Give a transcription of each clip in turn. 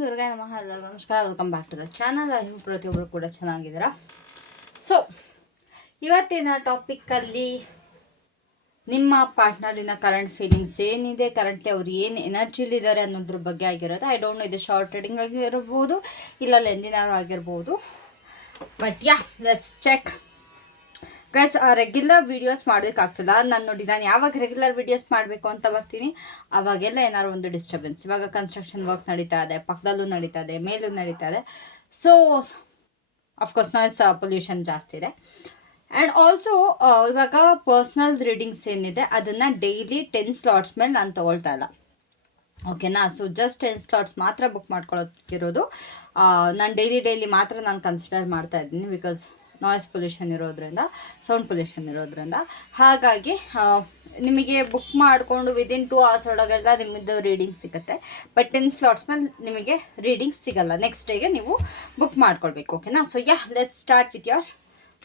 ದುರ್ಗಾ ನಮಃ. ಎಲ್ಲರಿಗೂ ನಮಸ್ಕಾರ. Welcome back to the channel. ನೀವು ಪ್ರತಿಯೊಬ್ಬರು ಕೂಡ ಚೆನ್ನಾಗಿದ್ದೀರಾ. ಸೊ ಇವತ್ತಿನ ಟಾಪಿಕ್ಕಲ್ಲಿ ನಿಮ್ಮ ಪಾರ್ಟ್ನರಿನ ಕರೆಂಟ್ ಫೀಲಿಂಗ್ಸ್ ಏನಿದೆ, ಕರೆಂಟ್ಲಿ ಅವ್ರು ಏನು ಎನರ್ಜಿಲಿದ್ದಾರೆ ಅನ್ನೋದ್ರ ಬಗ್ಗೆ ಆಗಿರೋದು. ಐ ಡೋಂಟ್ ನೋ ಇದು ಶಾರ್ಟ್ ರೀಡಿಂಗ್ ಆಗಿರ್ಬೋದು, ಇಲ್ಲ ಲೆಂದಿನಾರು ಆಗಿರ್ಬೋದು. But ya, let's check guys. Regular videos ಮಾಡೋದಕ್ಕಾಗ್ತಿಲ್ಲ. ನಾನು ಯಾವಾಗ ರೆಗ್ಯುಲರ್ ವೀಡಿಯೋಸ್ ಮಾಡಬೇಕು ಅಂತ ಬರ್ತೀನಿ ಅವಾಗೆಲ್ಲ ಏನಾದ್ರು ಒಂದು ಡಿಸ್ಟರ್ಬೆನ್ಸ್. ಇವಾಗ ಕನ್ಸ್ಟ್ರಕ್ಷನ್ ವರ್ಕ್ ನಡೀತಾ ಇದೆ, ಪಕ್ಕದಲ್ಲೂ ನಡೀತಾ ಇದೆ, ಮೇಲೂ ನಡೀತಾ ಇದೆ. ಸೊ ಅಫ್ಕೋರ್ಸ್ ನಾಯ್ಸ್ ಪೊಲ್ಯೂಷನ್ ಜಾಸ್ತಿ ಇದೆ. ಆ್ಯಂಡ್ ಆಲ್ಸೋ ಇವಾಗ ಪರ್ಸ್ನಲ್ ರೀಡಿಂಗ್ಸ್ ಏನಿದೆ ಅದನ್ನು ಡೈಲಿ 10 ಸ್ಲಾಟ್ಸ್ ಮೇಲೆ ನಾನು ತೊಗೊಳ್ತಾ ಇಲ್ಲ, ಓಕೆನಾ. ಸೊ ಜಸ್ಟ್ 10 ಸ್ಲಾಟ್ಸ್ ಮಾತ್ರ ಬುಕ್ ಮಾಡ್ಕೊಳ್ಳೋಕ್ಕಿರೋದು. ನಾನು ಡೈಲಿ ಮಾತ್ರ ನಾನು ಕನ್ಸಿಡರ್ ಮಾಡ್ತಾ ಇದ್ದೀನಿ, ಬಿಕಾಸ್ ನಾಯ್ಸ್ ಪೊಲ್ಯೂಷನ್ ಇರೋದ್ರಿಂದ, ಸೌಂಡ್ ಪೊಲ್ಯೂಷನ್ ಇರೋದ್ರಿಂದ. ಹಾಗಾಗಿ ನಿಮಗೆ ಬುಕ್ ಮಾಡಿಕೊಂಡು ವಿದಿನ್ 2 hours ಒಳಗೆಲ್ಲ ನಿಮ್ಮದು ರೀಡಿಂಗ್ ಸಿಗುತ್ತೆ. ಬಟ್ 10 ಸ್ಲಾಟ್ಸ್ ಮೇಲೆ ನಿಮಗೆ ರೀಡಿಂಗ್ ಸಿಗಲ್ಲ. ನೆಕ್ಸ್ಟ್ ಡೇಗೆ ನೀವು ಬುಕ್ ಮಾಡ್ಕೊಳ್ಬೇಕು, ಓಕೆನಾ. So ya, let's start with your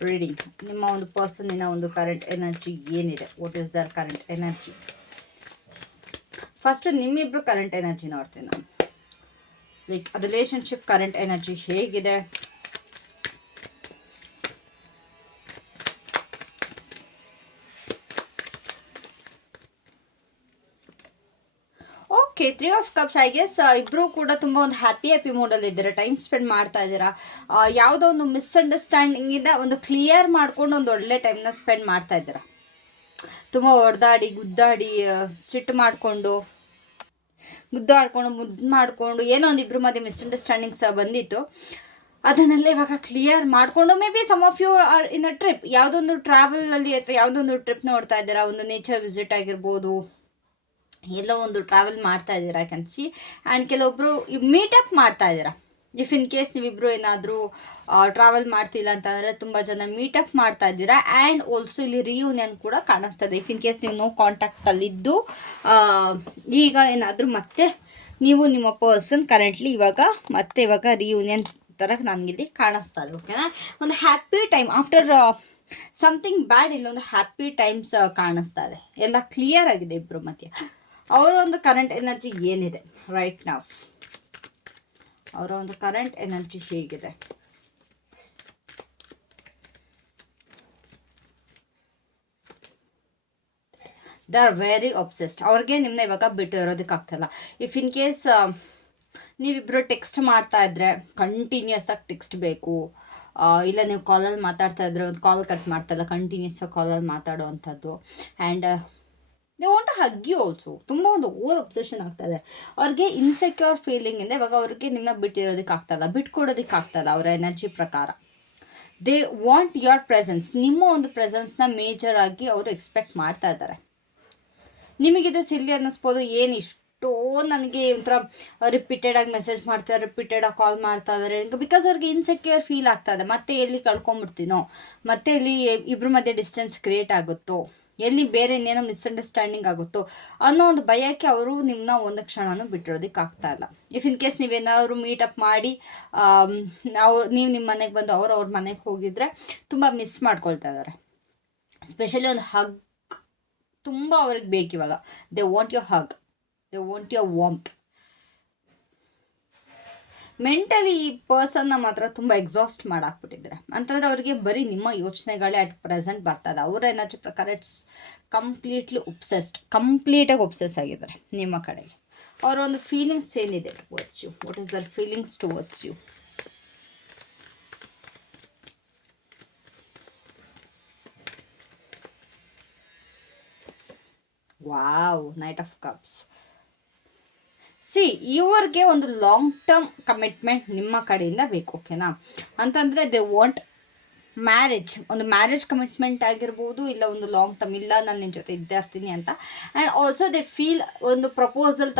reading. ನಿಮ್ಮ ಒಂದು ಪರ್ಸನ್ನಿನ ಒಂದು ಕರೆಂಟ್ ಎನರ್ಜಿ ಏನಿದೆ, what is their current energy. First ನಿಮ್ಮಿಬ್ರು ಕರೆಂಟ್ ಎನರ್ಜಿ ನೋಡ್ತೀನಿ ನಾನು. ಲೈಕ್ ರಿಲೇಷನ್ಶಿಪ್ ಕರೆಂಟ್ ಎನರ್ಜಿ ಹೇಗಿದೆ. Okay, 3 of Cups. I guess ಇಬ್ಬರು ಕೂಡ ತುಂಬ ಒಂದು ಹ್ಯಾಪಿ ಮೂಡಲ್ಲಿ ಇದ್ದೀರಾ, ಟೈಮ್ ಸ್ಪೆಂಡ್ ಮಾಡ್ತಾ ಇದ್ದೀರಾ. ಯಾವುದೋ ಒಂದು ಮಿಸ್ಅಂಡರ್ಸ್ಟ್ಯಾಂಡಿಂಗಿಂದ ಒಂದು ಕ್ಲಿಯರ್ ಮಾಡ್ಕೊಂಡು ಒಂದು ಒಳ್ಳೆ ಟೈಮ್ನ ಸ್ಪೆಂಡ್ ಮಾಡ್ತಾ ಇದ್ದೀರಾ. ತುಂಬ ಹೊಡೆದಾಡಿ ಗುದ್ದಾಡಿ ಸಿಟ್ಟು ಮಾಡಿಕೊಂಡು ಮುದ್ದು ಮಾಡಿಕೊಂಡು ಏನೋ ಒಂದು ಇಬ್ಬರು ಮಧ್ಯೆ ಮಿಸ್ಅಂಡರ್ಸ್ಟ್ಯಾಂಡಿಂಗ್ಸ್ ಬಂದಿತ್ತು. ಅದನ್ನೆಲ್ಲ ಇವಾಗ ಕ್ಲಿಯರ್ ಮಾಡಿಕೊಂಡು maybe some of you are in a trip, ಯಾವುದೊಂದು ಟ್ರಾವೆಲಲ್ಲಿ ಅಥವಾ ಯಾವುದೊಂದು ಟ್ರಿಪ್ ನೋಡ್ತಾ ಇದ್ದೀರಾ. ಒಂದು ನೇಚರ್ ವಿಸಿಟ್ ಆಗಿರ್ಬೋದು, ಎಲ್ಲೋ ಒಂದು ಟ್ರಾವೆಲ್ ಮಾಡ್ತಾ ಇದ್ದೀರಾ ಐ ಕ್ಯಾನ್ ಸಿ. ಆ್ಯಂಡ್ ಕೆಲವೊಬ್ಬರು ಮೀಟಪ್ ಮಾಡ್ತಾ ಇದ್ದೀರಾ. ಇಫ್ ಇನ್ ಕೇಸ್ ನೀವಿಬ್ಬರು ಏನಾದರೂ ಟ್ರಾವೆಲ್ ಮಾಡ್ತಿಲ್ಲ ಅಂತಂದರೆ ತುಂಬ ಜನ ಮೀಟಪ್ ಮಾಡ್ತಾ ಇದ್ದೀರಾ. ಆ್ಯಂಡ್ ಆಲ್ಸೋ ಇಲ್ಲಿ ರಿಯೂನಿಯನ್ ಕೂಡ ಕಾಣಿಸ್ತಾ ಇದೆ. ಇಫ್ ಇನ್ ಕೇಸ್ ನೀವು ನೋ ಕಾಂಟ್ಯಾಕ್ಟಲ್ಲಿದ್ದು ಈಗ ಏನಾದರೂ ಮತ್ತೆ ನೀವು ನಿಮ್ಮ ಪರ್ಸನ್ ಕರೆಂಟ್ಲಿ ಇವಾಗ ರಿಯೂನಿಯನ್ ಥರ ನನಗಿಲ್ಲಿ ಕಾಣಿಸ್ತಾ ಇದೆ, ಓಕೆನಾ. ಒಂದು ಹ್ಯಾಪಿ ಟೈಮ್ ಆಫ್ಟರ್ ಸಮಥಿಂಗ್ ಬ್ಯಾಡ್, ಇಲ್ಲೊಂದು ಹ್ಯಾಪಿ ಟೈಮ್ಸ್ ಕಾಣಿಸ್ತಾ ಇದೆ. ಎಲ್ಲ ಕ್ಲಿಯರ್ ಆಗಿದೆ ಇಬ್ಬರು ಮಧ್ಯೆ. ಅವರ ಒಂದು ಕರೆಂಟ್ ಎನರ್ಜಿ ಏನಿದೆ ರೈಟ್ ನಾವ್, ಅವರ ಒಂದು ಕರೆಂಟ್ ಎನರ್ಜಿ ಹೇಗಿದೆ. They are very obsessed. ಅವ್ರಿಗೆ ನಿಮ್ಮನ್ನ ಇವಾಗ ಬಿಟ್ಟು ಇರೋದಕ್ಕಾಗ್ತಿಲ್ಲ. ಇಫ್ ಇನ್ ಕೇಸ್ ನೀವಿಬ್ಬರು ಟೆಕ್ಸ್ಟ್ ಮಾಡ್ತಾ ಇದ್ರೆ ಕಂಟಿನ್ಯೂಸ್ ಆಗಿ ಟೆಕ್ಸ್ಟ್ ಬೇಕು, ಇಲ್ಲ ನೀವು ಕಾಲಲ್ಲಿ ಮಾತಾಡ್ತಾ ಇದ್ರೆ ಒಂದು ಕಾಲ್ ಕಟ್ ಮಾಡ್ತಾಯಿಲ್ಲ, ಕಂಟಿನ್ಯೂಸ್ ಆಗಿ ಕಾಲಲ್ಲಿ ಮಾತಾಡೋ ಅಂಥದ್ದು. And they want to hug you also. ತುಂಬ ಒಂದು ಓವರ್ ಒಬ್ಸೆಷನ್ ಆಗ್ತಾ ಇದೆ. ಅವ್ರಿಗೆ ಇನ್ಸೆಕ್ಯೂರ್ ಫೀಲಿಂಗಿಂದ ಇವಾಗ ಅವ್ರಿಗೆ ನಿಮ್ಮನ್ನ ಬಿಟ್ಟಿರೋದಕ್ಕಾಗ್ತಾಯಿಲ್ಲ, ಬಿಟ್ಕೊಡೋದಕ್ಕಾಗ್ತಾಯಿಲ್ಲ ಅವರ ಎನರ್ಜಿ ಪ್ರಕಾರ. They want your presence. ನಿಮ್ಮ ಒಂದು ಪ್ರೆಸೆನ್ಸ್ನ ಮೇಜರ್ ಆಗಿ ಅವರು ಎಕ್ಸ್ಪೆಕ್ಟ್ ಮಾಡ್ತಾ ಇದ್ದಾರೆ. ನಿಮಗಿದು ಸಿಲ್ಲಿ ಅನ್ನಿಸ್ಬೋದು, ಏನು ಇಷ್ಟೋ ನನಗೆ ಒಂಥರ ರಿಪೀಟೆಡಾಗಿ ಮೆಸೇಜ್ ಮಾಡ್ತಾರೆ, ರಿಪೀಟೆಡಾಗಿ ಕಾಲ್ ಮಾಡ್ತಾ ಇದ್ದಾರೆ. ಬಿಕಾಸ್ ಅವ್ರಿಗೆ ಇನ್ಸೆಕ್ಯೂರ್ ಫೀಲ್ ಆಗ್ತಾ ಇದೆ. ಮತ್ತೆ ಎಲ್ಲಿ ಕಳ್ಕೊಂಬಿಡ್ತೀನೋ, ಮತ್ತೆ ಎಲ್ಲಿ ಇಬ್ಬರ ಮಧ್ಯೆ ಡಿಸ್ಟೆನ್ಸ್ ಕ್ರಿಯೇಟ್ ಆಗುತ್ತೋ, ಎಲ್ಲಿ ಬೇರೆ ಇನ್ನೇನೋ ಮಿಸ್ಅಂಡರ್ಸ್ಟ್ಯಾಂಡಿಂಗ್ ಆಗುತ್ತೋ ಅನ್ನೋ ಒಂದು ಭಯಕ್ಕೆ ಅವರು ನಿಮ್ಮನ್ನ ಒಂದು ಕ್ಷಣನೂ ಬಿಟ್ಟಿರೋದಕ್ಕೆ ಆಗ್ತಾ ಇಲ್ಲ. ಇಫ್ ಇನ್ ಕೇಸ್ ನೀವೇನಾದ್ರು ಮೀಟಪ್ ಮಾಡಿ ನೀವು ನಿಮ್ಮ ಮನೆಗೆ ಬಂದು ಅವ್ರ ಮನೆಗೆ ಹೋಗಿದ್ರೆ ತುಂಬ ಮಿಸ್ ಮಾಡ್ಕೊಳ್ತಾ ಇದ್ದಾರೆ. ಸ್ಪೆಷಲಿ ಒಂದು ಹಗ್ ತುಂಬ ಅವ್ರಿಗೆ ಬೇಕು ಇವಾಗ. They want your hug, they want your ವಾರ್ಮ್ತ್. Mentally ಈ ಪರ್ಸನ್ನ ಮಾತ್ರ ತುಂಬ ಎಕ್ಸಾಸ್ಟ್ ಮಾಡಾಕ್ಬಿಟ್ಟಿದ್ದಾರೆ. ಅಂತಂದರೆ ಅವ್ರಿಗೆ ಬರೀ ನಿಮ್ಮ ಯೋಚನೆಗಳೇ ಅಟ್ ಪ್ರೆಸೆಂಟ್ ಬರ್ತದೆ. ಅವರ ಎನರ್ಜಿ ಪ್ರಕಾರ ಇಟ್ಸ್ ಕಂಪ್ಲೀಟಾಗಿ ಒಬ್ಸೆಸ್ ಆಗಿದ್ದಾರೆ ನಿಮ್ಮ ಕಡೆಗೆ. ಅವರ ಒಂದು ಫೀಲಿಂಗ್ಸ್ ಏನಿದೆ towards you, what is their feelings towards you. Wow, night of cups. ಇವ್ರಿಗೆ ಒಂದು ಲಾಂಗ್ ಟರ್ಮ್ ಕಮಿಟ್ಮೆಂಟ್ ನಿಮ್ಮ ಕಡೆಯಿಂದ ಬೇಕು, ಓಕೆನಾ. ಅಂತಂದರೆ ದೇ ವಾಂಟ್ ಮ್ಯಾರೇಜ್, ಒಂದು ಮ್ಯಾರೇಜ್ ಕಮಿಟ್ಮೆಂಟ್ ಆಗಿರ್ಬೋದು, ಇಲ್ಲ ಒಂದು ಲಾಂಗ್ ಟರ್ಮ್, ಇಲ್ಲ ನಾನು ನಿನ್ನ ಜೊತೆ ಇದ್ದೇ ಇರ್ತೀನಿ ಅಂತ. ಆ್ಯಂಡ್ ಆಲ್ಸೋ ದೇ ಫೀಲ್ ಒಂದು ಪ್ರಪೋಸಲ್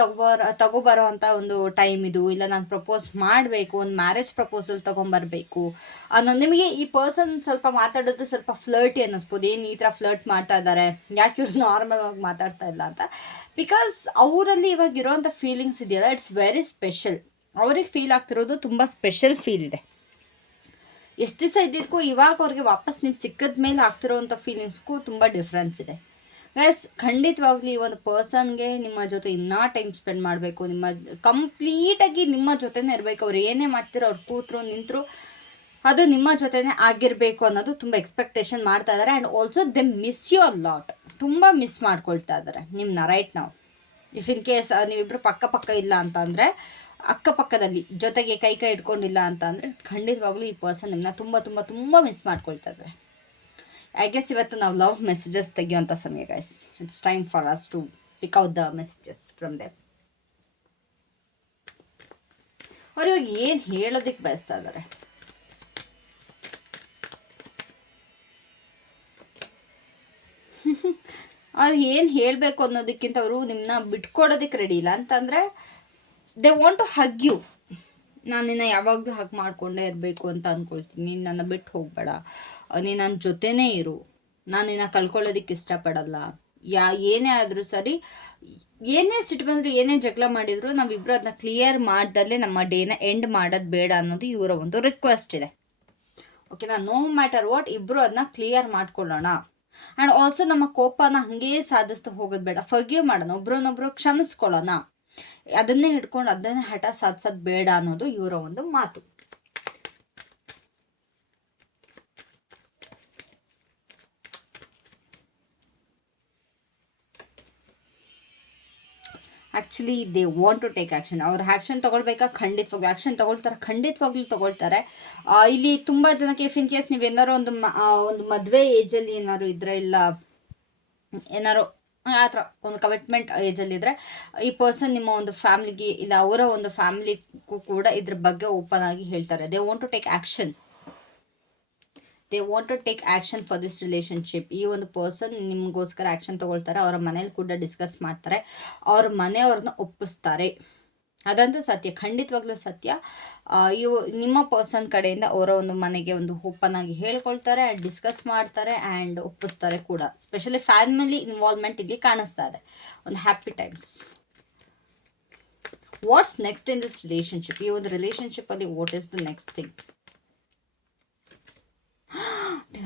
ತಗೊಬರೋ ಅಂಥ ಒಂದು ಟೈಮ್ ಇದು, ಇಲ್ಲ ನಾನು ಪ್ರಪೋಸ್ ಮಾಡಬೇಕು, ಒಂದು ಮ್ಯಾರೇಜ್ ಪ್ರಪೋಸಲ್ ತೊಗೊಂಬರ್ಬೇಕು ಅನ್ನೋ. ನಿಮಗೆ ಈ ಪರ್ಸನ್ ಸ್ವಲ್ಪ ಮಾತಾಡೋದು ಸ್ವಲ್ಪ ಫ್ಲರ್ಟಿ ಅನ್ನಿಸ್ಬೋದು. ಏನು ಈ ಥರ ಫ್ಲರ್ಟ್ ಮಾಡ್ತಾ ಇದ್ದಾರೆ, ಯಾಕೆ ಇವ್ರು ನಾರ್ಮಲ್ ಆಗಿ ಮಾತಾಡ್ತಾ ಇಲ್ಲ ಅಂತ. ಬಿಕಾಸ್ ಅವರಲ್ಲಿ ಇವಾಗ ಇರೋವಂಥ ಫೀಲಿಂಗ್ಸ್ ಇದೆಯಲ್ಲ, ಇಟ್ಸ್ ವೆರಿ ಸ್ಪೆಷಲ್. ಅವ್ರಿಗೆ ಫೀಲ್ ಆಗ್ತಿರೋದು ತುಂಬ ಸ್ಪೆಷಲ್ ಫೀಲ್ ಇದೆ. ಎಷ್ಟು ದಿವಸ ಇದ್ದಿದ್ದಕ್ಕೂ ಇವಾಗ ಅವ್ರಿಗೆ ವಾಪಸ್ ನೀವು ಸಿಕ್ಕಿದ ಮೇಲೆ ಆಗ್ತಿರೋವಂಥ ಫೀಲಿಂಗ್ಸ್ಗೂ ತುಂಬ ಡಿಫ್ರೆನ್ಸ್ ಇದೆ. ಗೈಸ್ ಖಂಡಿತವಾಗ್ಲೂ ಈ ಒಂದು ಪರ್ಸನ್ಗೆ ನಿಮ್ಮ ಜೊತೆ ಇನ್ನೂ ಟೈಮ್ ಸ್ಪೆಂಡ್ ಮಾಡಬೇಕು, ನಿಮ್ಮ ಕಂಪ್ಲೀಟಾಗಿ ನಿಮ್ಮ ಜೊತೆನೇ ಇರಬೇಕು. ಅವ್ರು ಏನೇ ಮಾಡ್ತಿರೋ ಅವ್ರು ಕೂತರು ನಿಂತರು ಅದು ನಿಮ್ಮ ಜೊತೆನೇ ಆಗಿರಬೇಕು ಅನ್ನೋದು ತುಂಬ ಎಕ್ಸ್ಪೆಕ್ಟೇಷನ್ ಮಾಡ್ತಾ ಇದ್ದಾರೆ. And also they miss you a lot, ತುಂಬ ಮಿಸ್ ಮಾಡ್ಕೊಳ್ತಾ ಇದ್ದಾರೆ ನಿಮ್ಮನ್ನ ರೈಟ್ ನಾವು. ಇಫ್ ಇನ್ ಕೇಸ್ ನೀವಿಬ್ಬರು ಪಕ್ಕ ಇಲ್ಲ ಅಂತ ಅಂದರೆ, ಅಕ್ಕಪಕ್ಕದಲ್ಲಿ ಜೊತೆಗೆ ಕೈ ಇಟ್ಕೊಂಡಿಲ್ಲ ಅಂತ ಅಂದರೆ ಖಂಡಿತವಾಗ್ಲೂ ಈ ಪರ್ಸನ್ ನಿಮ್ಮನ್ನ ತುಂಬ ತುಂಬ ತುಂಬ ಮಿಸ್ ಮಾಡ್ಕೊಳ್ತಾ ಇದ್ದಾರೆ. ಐ ಗೆಸ್ ಇವತ್ತು ನಾವು ಲವ್ ಮೆಸೇಜಸ್ ತೆಗಿಯೋಂಥ ಸಮಯ guys. It's time for us to pick out the messages from them. ಅವ್ರು ಇವಾಗ ಏನು ಹೇಳೋದಕ್ಕೆ ಬಯಸ್ತಾ ಇದ್ದಾರೆ? ಅವ್ರು ಏನು ಹೇಳಬೇಕು ಅನ್ನೋದಕ್ಕಿಂತ ಅವರು ನಿಮ್ಮನ್ನ ಬಿಟ್ಕೊಡೋದಕ್ಕೆ ರೆಡಿ ಇಲ್ಲ ಅಂತಂದರೆ they want to hug you. ನಾನು ನಿನ್ನ ಯಾವಾಗಲೂ ಹಗ್ ಮಾಡಿಕೊಂಡೇ ಇರಬೇಕು ಅಂತ ಅಂದ್ಕೊಳ್ತೀನಿ, ನೀನು ನನ್ನ ಬಿಟ್ಟು ಹೋಗಬೇಡ, ನೀನು ನನ್ನ ಜೊತೆನೇ ಇರು, ನಾನು ನಿನ್ನ ಕಳ್ಕೊಳ್ಳೋದಕ್ಕೆ ಇಷ್ಟಪಡಲ್ಲ. ಏನೇ ಆದರೂ ಸರಿ, ಏನೇ ಸಿಟ್ಟು ಬಂದರೂ ಏನೇ ಜಗಳ ಮಾಡಿದ್ರು ನಾವಿಬ್ಬರು ಅದನ್ನ ಕ್ಲಿಯರ್ ಮಾಡ್ದಲ್ಲೇ ನಮ್ಮ ಡೇನ ಎಂಡ್ ಮಾಡೋದು ಬೇಡ ಅನ್ನೋದು ಇವರ ಒಂದು ರಿಕ್ವೆಸ್ಟ್ ಇದೆ. ಓಕೆನಾ? ನೋ ಮ್ಯಾಟರ್ ವಾಟ್ ಇಬ್ಬರು ಅದನ್ನ ಕ್ಲಿಯರ್ ಮಾಡ್ಕೊಳ್ಳೋಣ. ಆ್ಯಂಡ್ ಆಲ್ಸೋ ನಮ್ಮ ಕೋಪನ ಹಂಗೇ ಸಾಧಿಸ್ತಾ ಹೋಗೋದು ಬೇಡ, ಫರ್ಗಿವ್ ಮಾಡೋಣ, ಒಬ್ರನ್ನೊಬ್ರು ಕ್ಷಮಿಸ್ಕೊಳ್ಳೋಣ. ಅದನ್ನೇ ಹಿಡ್ಕೊಂಡು ಅದನ್ನೇ ಹಠ ಸಾಧಿಸೋದು ಬೇಡ ಅನ್ನೋದು ಇವರ ಒಂದು ಮಾತು. Actually they want to take action. ಅವ್ರು ಆ್ಯಕ್ಷನ್ ತೊಗೊಳ್ಬೇಕಾ? ಖಂಡಿತವಾಗ್ಲೂ ಆ್ಯಕ್ಷನ್ ತೊಗೊಳ್ತಾರೆ, ಖಂಡಿತವಾಗ್ಲೂ ತೊಗೊಳ್ತಾರೆ. ಇಲ್ಲಿ ತುಂಬ ಜನಕ್ಕೆ ಇಫ್ ಇನ್ ಕೇಸ್ ನೀವೇನಾರು ಒಂದು ಮದುವೆ ಏಜಲ್ಲಿ ಏನಾದ್ರು ಇದ್ರೆ, ಇಲ್ಲ ಏನಾರು ಆ ಥರ ಒಂದು ಕಮಿಟ್ಮೆಂಟ್ ಏಜಲ್ಲಿದ್ದರೆ ಈ ಪರ್ಸನ್ ನಿಮ್ಮ ಒಂದು ಫ್ಯಾಮಿಲಿಗೆ ಇಲ್ಲ ಅವರ ಒಂದು ಫ್ಯಾಮಿಲಿಗೂ ಕೂಡ ಇದ್ರ ಬಗ್ಗೆ ಓಪನ್ ಆಗಿ ಹೇಳ್ತಾರೆ. They want to take action, they want to take action for this relationship. ಈ ಒಂದು ಪರ್ಸನ್ ನಿಮಗೋಸ್ಕರ ಆ್ಯಕ್ಷನ್ ತೊಗೊಳ್ತಾರೆ, ಅವರ ಮನೇಲಿ ಕೂಡ ಡಿಸ್ಕಸ್ ಮಾಡ್ತಾರೆ, ಅವ್ರ ಮನೆಯವ್ರನ್ನ ಒಪ್ಪಿಸ್ತಾರೆ. ಅದಂತೂ ಸತ್ಯ, ಖಂಡಿತವಾಗ್ಲೂ ಸತ್ಯ. ಇವು ನಿಮ್ಮ ಪರ್ಸನ್ ಕಡೆಯಿಂದ ಅವರ ಒಂದು ಮನೆಗೆ ಒಂದು ಓಪನ್ ಆಗಿ ಹೇಳ್ಕೊಳ್ತಾರೆ, ಆ್ಯಂಡ್ ಡಿಸ್ಕಸ್ ಮಾಡ್ತಾರೆ, ಆ್ಯಂಡ್ ಒಪ್ಪಿಸ್ತಾರೆ ಕೂಡ. ಸ್ಪೆಷಲಿ ಫ್ಯಾಮಿಲಿ ಇನ್ವಾಲ್ವ್ಮೆಂಟ್ ಇಲ್ಲಿ ಕಾಣಿಸ್ತಾ ಇದೆ. ಒಂದು happy times. What's next in this relationship? ಈ ಒಂದು ರಿಲೇಷನ್ಶಿಪ್ಪಲ್ಲಿ what is the next thing?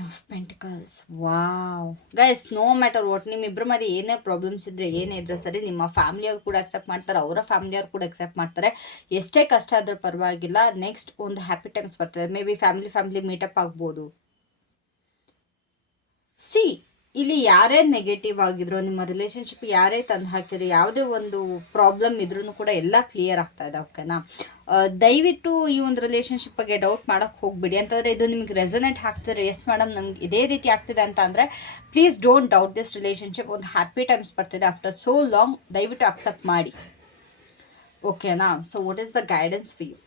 Of pentacles. Wow guys, no matter what ನಿಮ್ಮಿಬ್ಬರ ಮಧ್ಯೆ ಏನೇ ಪ್ರಾಬ್ಲಮ್ಸ್ ಇದ್ದರೆ ಏನೇ ಇದ್ರೂ ಸರಿ, ನಿಮ್ಮ ಫ್ಯಾಮಿಲಿಯವ್ರು ಕೂಡ ಅಕ್ಸೆಪ್ಟ್ ಮಾಡ್ತಾರೆ, ಅವರ ಫ್ಯಾಮಿಲಿಯವ್ರು ಕೂಡ ಅಕ್ಸೆಪ್ಟ್ ಮಾಡ್ತಾರೆ. ಎಷ್ಟೇ ಕಷ್ಟ ಆದರೂ ಪರವಾಗಿಲ್ಲ, ನೆಕ್ಸ್ಟ್ ಒಂದು ಹ್ಯಾಪಿ ಟೈಮ್ಸ್ ಬರ್ತದೆ. ಮೇ ಬಿ ಫ್ಯಾಮಿಲಿ ಮೀಟಪ್ ಆಗ್ಬೋದು. ಸಿ, ಇಲ್ಲಿ ಯಾರೇ ನೆಗೆಟಿವ್ ಆಗಿದ್ರು, ನಿಮ್ಮ ರಿಲೇಷನ್ಶಿಪ್ ಯಾರೇ ತಂದು ಹಾಕಿದ್ರು, ಯಾವುದೇ ಒಂದು ಪ್ರಾಬ್ಲಮ್ ಇದ್ರೂ ಕೂಡ ಎಲ್ಲ ಕ್ಲಿಯರ್ ಆಗ್ತಾ ಇದೆ. ಓಕೆನಾ? ದಯವಿಟ್ಟು ಈ ಒಂದು ರಿಲೇಷನ್ಶಿಪ್ ಬಗ್ಗೆ ಡೌಟ್ ಮಾಡೋಕ್ಕೆ ಹೋಗ್ಬಿಡಿ. ಅಂತಂದರೆ ಇದು ನಿಮಗೆ ರೆಸೊನೇಟ್ ಆಗ್ತಿದ್ರೆ, ಎಸ್ ಮೇಡಮ್ ನಮ್ಗೆ ಇದೇ ರೀತಿ ಆಗ್ತಿದೆ ಅಂತ ಅಂದರೆ please don't doubt this relationship. ಒಂದು ಹ್ಯಾಪಿ ಟೈಮ್ಸ್ ಬರ್ತಿದೆ ಆಫ್ಟರ್ ಸೋ ಲಾಂಗ್. ದಯವಿಟ್ಟು ಅಕ್ಸೆಪ್ಟ್ ಮಾಡಿ. ಓಕೆನಾ? So what is the guidance for you?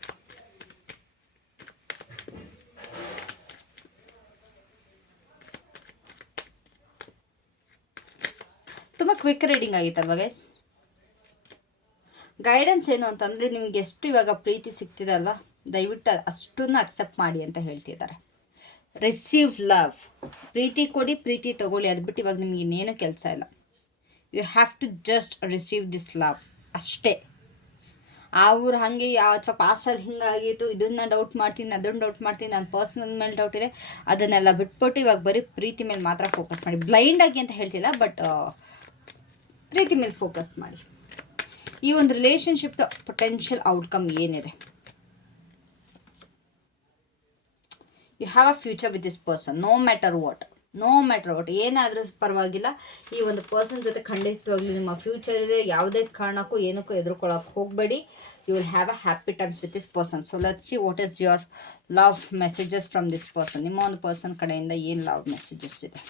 ತುಂಬ ಕ್ವಿಕ್ ರೀಡಿಂಗ್ ಆಗಿತ್ತಲ್ವ ಗೈಸ್? ಗೈಡೆನ್ಸ್ ಏನು ಅಂತಂದರೆ, ನಿಮಗೆ ಎಷ್ಟು ಇವಾಗ ಪ್ರೀತಿ ಸಿಗ್ತಿದೆ ಅಲ್ವಾ, ದಯವಿಟ್ಟು ಅಷ್ಟನ್ನು ಅಕ್ಸೆಪ್ಟ್ ಮಾಡಿ ಅಂತ ಹೇಳ್ತಿದ್ದಾರೆ. Receive love. ಪ್ರೀತಿ ಕೊಡಿ, ಪ್ರೀತಿ ತಗೊಳ್ಳಿ, ಅದು ಬಿಟ್ಟು ಇವಾಗ ನಿಮ್ಗೆ ಇನ್ನೇನು ಕೆಲಸ ಇಲ್ಲ. You have to just receive this love ಅಷ್ಟೇ. ಅವ್ರು ಹಾಗೆ ಅಥವಾ ಪಾಸ್ಟಲ್ಲಿ ಹಿಂಗಾಗಿತ್ತು, ಇದನ್ನು ಡೌಟ್ ಮಾಡ್ತೀನಿ, ಅದನ್ನು ಡೌಟ್ ಮಾಡ್ತೀನಿ, ನನ್ನ ಪರ್ಸನಲ್ ಮೇಲೆ ಡೌಟ್ ಇದೆ, ಅದನ್ನೆಲ್ಲ ಬಿಟ್ಬಿಟ್ಟು ಇವಾಗ ಬರೀ ಪ್ರೀತಿ ಮೇಲೆ ಮಾತ್ರ ಫೋಕಸ್ ಮಾಡಿ. ಬ್ಲೈಂಡಾಗಿ ಅಂತ ಹೇಳ್ತಿಲ್ಲ, ಬಟ್ ಪ್ರೀತಿ ಮೇಲೆ ಫೋಕಸ್ ಮಾಡಿ. ಈ ಒಂದು ರಿಲೇಷನ್ಶಿಪ್ದು ಪೊಟೆನ್ಷಿಯಲ್ ಔಟ್ಕಮ್ ಏನಿದೆ? You have a future with this person. No matter what ಏನಾದರೂ ಪರವಾಗಿಲ್ಲ, ಈ ಒಂದು ಪರ್ಸನ್ ಜೊತೆ ಖಂಡಿತವಾಗ್ಲೂ ನಿಮ್ಮ ಫ್ಯೂಚರ್ ಇದೆ. ಯಾವುದೇ ಕಾರಣಕ್ಕೂ ಏನಕ್ಕೂ ಎದುರ್ಕೊಳ್ಳೋಕೆ ಹೋಗಬೇಡಿ. You will have a happy times with this person. So let's see what is your love messages from this person. ನಿಮ್ಮ ಒಂದು ಪರ್ಸನ್ ಕಡೆಯಿಂದ ಏನು ಲವ್ ಮೆಸೇಜಸ್ ಇದೆ?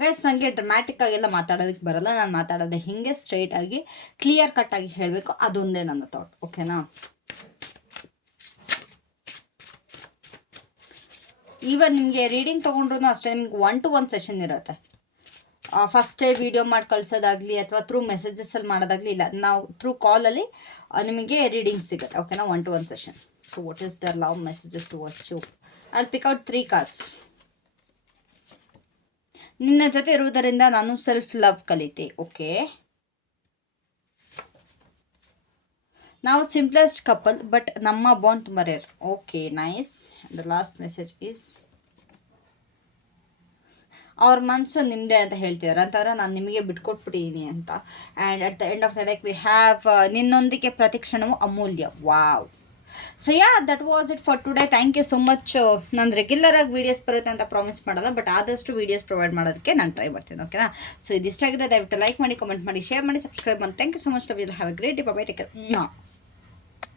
ಗೈಸ್, ನನಗೆ ಡ್ರಾಮ್ಯಾಟಿಕ್ ಆಗೆಲ್ಲ ಮಾತಾಡೋದಕ್ಕೆ ಬರಲ್ಲ. ನಾನು ಮಾತಾಡೋದೆ ಹಿಂಗೆ ಸ್ಟ್ರೈಟ್ ಆಗಿ ಕ್ಲಿಯರ್ ಕಟ್ ಆಗಿ ಹೇಳಬೇಕು, ಅದೊಂದೇ ನನ್ನ ಥಾಟ್. ಓಕೆನಾ? ಈವನ್ ನಿಮಗೆ ರೀಡಿಂಗ್ ತೊಗೊಂಡ್ರು ಅಷ್ಟೇ, ನಿಮ್ಗೆ 1-to-1 ಸೆಷನ್ ಇರುತ್ತೆ. ಫಸ್ಟೇ ವಿಡಿಯೋ ಮಾಡಿ ಕಳಿಸೋದಾಗಲಿ ಅಥವಾ ಥ್ರೂ ಮೆಸೇಜಸ್ಸಲ್ಲಿ ಮಾಡೋದಾಗಲಿ ಇಲ್ಲ, ನಾವು ಥ್ರೂ ಕಾಲಲ್ಲಿ ನಿಮಗೆ ರೀಡಿಂಗ್ ಸಿಗುತ್ತೆ. ಓಕೆನಾ? 1-to-1 session. So what is their love messages towards you? I will pick out 3 cards. ನಿನ್ನ ಜೊತೆ ಇರುವುದರಿಂದ ನಾನು ಸೆಲ್ಫ್ ಲವ್ ಕಲಿತೆ. ಓಕೆ, ನಾವು ಸಿಂಪ್ಲೆಸ್ಟ್ ಕಪಲ್, ಬಟ್ ನಮ್ಮ ಬಾಂಡ್ ತುಂಬ rare. Okay, nice. The last message is ಅವ್ರ ಮನಸ್ಸು ನಿಮ್ಮದೇ ಅಂತ ಹೇಳ್ತಿದ್ದಾರೆ ಅಂತಂದ್ರೆ ನಾನು ನಿಮಗೆ ಬಿಟ್ಕೊಟ್ಬಿಟ್ಟಿದ್ದೀನಿ ಅಂತ. And at the end of the like we have ನಿನ್ನೊಂದಿಗೆ ಪ್ರತಿಕ್ಷಣವು ಅಮೂಲ್ಯ. Wow. So ya, that was it for today. Thank you so much. ನಾನು ರೆಗ್ಯುಲರಾಗಿ ವೀಡಿಯೋಸ್ ಬರುತ್ತೆ ಅಂತ ಪ್ರಾಮಿಸ್ ಮಾಡಲ್ಲ, ಬಟ್ ಆದಷ್ಟು ವೀಡಿಯೋಸ್ ಪ್ರೊವೈಡ್ ಮಾಡೋದಕ್ಕೆ ನಾನು ಟ್ರೈ ಮಾಡ್ತೀನಿ. ಓಕೆನಾ? ಸೊ ಇದಿಷ್ಟಾಗಿರೋ ದಯವಿಟ್ಟು ಲೈಕ್ ಮಾಡಿ, ಕಮೆಂಟ್ ಮಾಡಿ, ಶೇರ್ ಮಾಡಿ, ಸಬ್ಸ್ಕ್ರೈಬ್ ಮಾಡಿ. Thank you so much. Love you. Have a great day. Bye. Take care.